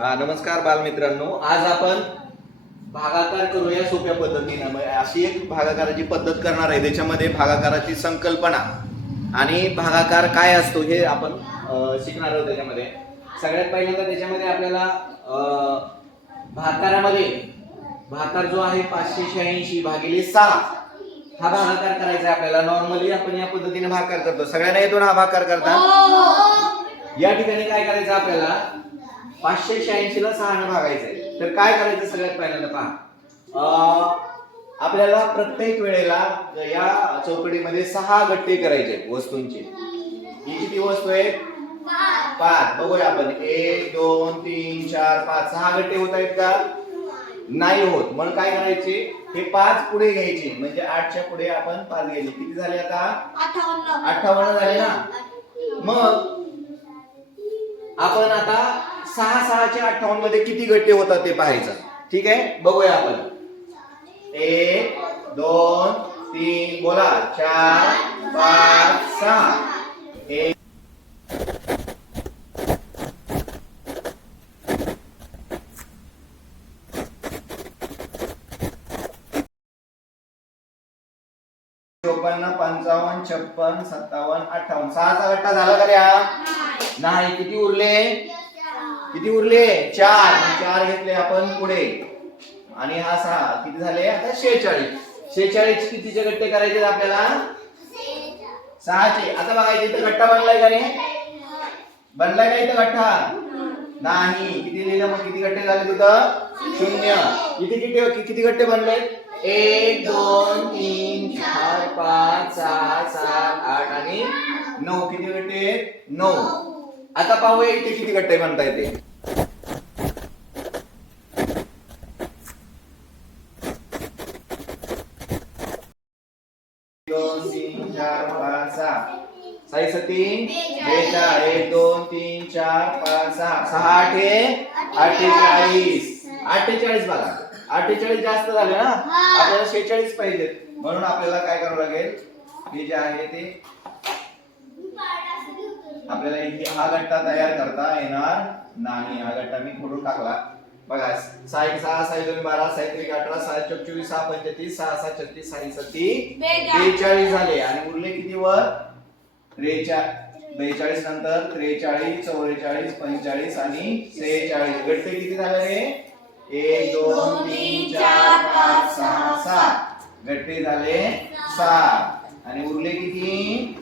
हा नमस्कार बालमित्रांनो. आज आपण भागाकार करूया सोप्या पद्धतीनं. अशी एक भागाकाराची पद्धत करणार आहे. त्याच्यामध्ये भागाकाराची संकल्पना आणि भागाकार काय असतो हे आपण शिकणार आहोत त्याच्यामध्ये. सगळ्यात पहिल्यांदा त्याच्यामध्ये आपल्याला भागाकारामध्ये भागाकार जो आहे पाचशे शहाऐंशी भागिले सहा हा भागाकार करायचा आहे आपल्याला. नॉर्मली आपण या पद्धतीने भागाकार करतो सगळ्यांना येतो ना हा भागाकार करता? या ठिकाणी काय करायचं आपल्याला? पाचशे शहाऐंशी ला सहा भागायचंय तर काय करायचं सगळ्यात पहिल्यांदा पहा. आपल्याला प्रत्येक वेळेला या चौकटीमध्ये सहा गट्टे करायचे वस्तूंचे. ही किती वस्तू आहेत? पाच. बघूया आपण. एक दोन तीन चार पाच. सहा गट्टे होत आहेत का? नाही होत. म्हणून काय करायचे? हे पाच पुढे घ्यायचे. म्हणजे आठच्या पुढे आपण पाच घ्यायचे. किती झाले आता? अठ्ठावन्न झाले ना? मग आपण आता सहा सहाच्या अठ्ठावन्नमध्ये किती गट्टे होतात ते पाहायचं. ठीक आहे? बघूया आपण. एक दोन तीन बोला. चार पाच सहा. एक. चोपन्न पंचावन्न छप्पन सत्तावन्न अठ्ठावन्न. सहाचा गट्टा झाला का नाही. किती उरले? किती उरले? चार. चार घेतले आपण पुढे. आणि हा सहा. किती झाले? आता शेहेचाळीस. शेहेचाळीस कितीचे गट्टे करायचे आपल्याला? सहाचे. आता बघायचे इथं गट्टा बनलाय का रे बनलाय का इथं गट्टा? नाही. किती लिहिलं? मग किती गट्टे झाले तुझं शून्य. किती किती किती गट्टे बनले? एक दोन तीन चार पाच सहा सात आठ आणि नऊ. किती गट्टे नऊ. आता पाहूया इथे किती गट्टे बनता येते दोन तीन चार पाच सहा. साई सती बेचाळ एक दोन तीन चार पाच सहा. सहा आठे अठ्ठेचाळीस. अठ्ठेचाळीस बघा. अठ्ठेचाळीस जास्त झाले ना? आपल्याला शेहेचाळीस पाहिजे. म्हणून आपल्याला काय करावं लागेल? हे जे आहे ते आपल्याला इथे हा गट्टा तयार करता येणार नाही. हा गट्टा मी खोडून टाकला. बघा सहा एक सहा सहा दोन बारा सहा एक अठरा सहा चौक चोवीस सहा पंचतीस सहा सहा छत्तीस सहा सत्ती बेचाळीस झाले. आणि उरले किती वर? त्रेचा बेचाळीस नंतर त्रेचाळीस चौवेचाळीस पंचेचाळीस आणि सेहेचाळीस. गट्टे किती झाले रे? एक दोन तीन चार पाच सहा सात. गट्टे झाले सात. आणि उरले किती?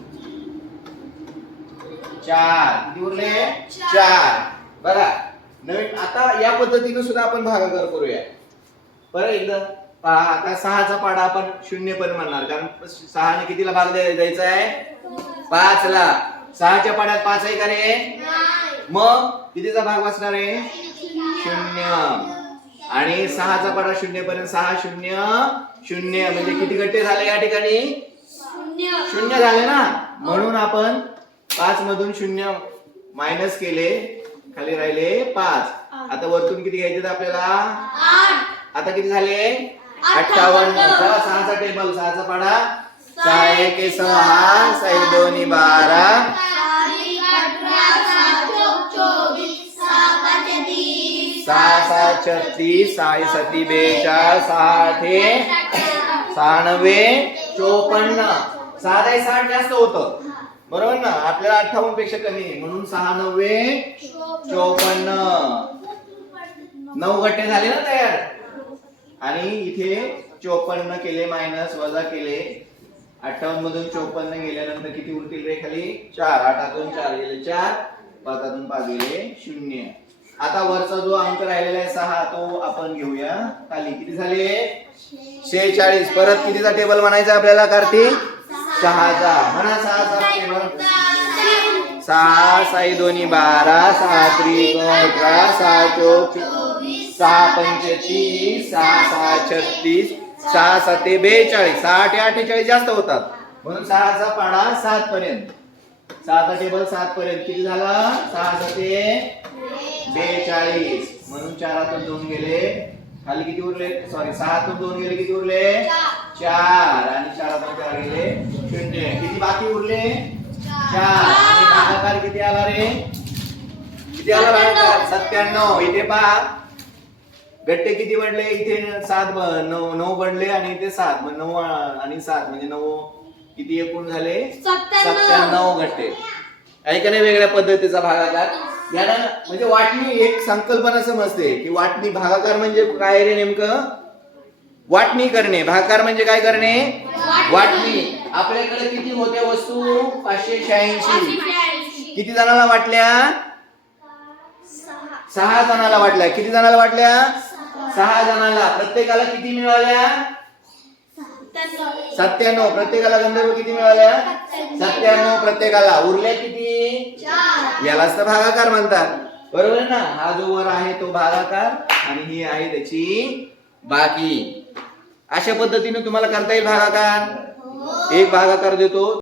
चार. किती उरले? चार. बघा. नवीन आता या पद्धतीने सुद्धा आपण भागाकार करूया. बरं एकदा पहा आता सहाचा पाडा आपण शून्य पण म्हणणार कारण सहाने कितीला भाग द्याय- द्यायचा आहे? पाच ला सहाच्या पाड्यात पाच आहे का रे? मग कितीचा भाग वाचणार आहे? शून्य. आणि सहाचा पाडा शून्य पर्यंत सहा शून्य शून्य. म्हणजे किती गट्टे झाले या ठिकाणी? शून्य. झाले ना? म्हणून आपण पाच मधून शून्य मायनस केले. खाली राहिले पाच. आता वरतून किती घ्यायचे आपल्याला? आता किती झाले? अठ्ठावन्न. सहाचा टेबल सहाचा पाडा. सहा एक सहा सहा दोन्ही बारा. सहा सहा छत्तीस सहा सती बेचाळ सहा आठे सहा नव्वे चोपन्न. सहा साठ जास्त होतं. बरोबर ना? आपल्याला अठ्ठावन्नपेक्षा कमी आहे. म्हणून सहा नव्वे चोपन्न. नऊ गट्टे झाले ना तयार. आणि इथे चोपन्न केले मायनस वजा केले. अठ्ठावन्न मधून चोपन्न गेल्यानंतर किती उरतील रे खाली? चार. आठातून चार गेले चार. पाचातून पाच गेले शून्य. आता वरचा जो अंक राहिलेला आहे सहा तो आपण घेऊया. खाली किती झाले? शेहेचाळीस. परत कितीचा टेबल म्हणायचा आपल्याला कार्तिक? सहाचा. म्हणा सहाचा टेबल सहा साई दोन्ही बारा सहा त्रिक अठरा सहा चौक सहा पंचतीस सहा सहा छत्तीस सहा साते बेचाळीस. सहा आठे अठ्ठेचाळीस जास्त होतात. म्हणून सहाचा पाडा सात पर्यंत. सहाचा टेबल सात पर्यंत. किती झाला? सहा साते बेचाळीस. म्हणून चारातून दोन गेले. खाली किती उरले? सॉरी सहातून दोन गेले किती उरले? चार. आणि चारातून चार गेले शून्य. किती बाकी उरले? चार. आणि भागाकार किती आला रे? किती आला भागाकार? सत्त्याण्णव. इथे पहा. गट्टे किती बनले? इथे सात नऊ नऊ बनले आणि इथे सात. मग नऊ आणि सात म्हणजे नऊ किती एकूण झाले? सत्त्याण्णव. गट्टे आहे का नाही वेगळ्या पद्धतीचा भागाकार? यानं म्हणजे वाटणी एक संकल्पना समजते की वाटणी भागाकार म्हणजे काय रे नेमकं? वाटणी करणे. भागाकार म्हणजे काय करणे? वाटणी. आपल्याकडे किती होत्या वस्तू? पाचशे शहाऐंशी. किती जणांना वाटल्या? सहा जणांना वाटल्या. किती जणांना वाटल्या? सहा जणांना प्रत्येकाला किती मिळाल्या? सत्त्याण्णव. प्रत्येकाला गंधर्व किती मिळाल्या? सत्त्याण्णव. प्रत्येकाला. उरल्या किती? यालाच तर भागाकार म्हणतात. बरोबर ना? हा जो वर आहे तो भागाकार आणि ही आहे त्याची बाकी. अशा पद्धतीने तुम्हाला करता येईल भागाकार. एक भागाकार देतो.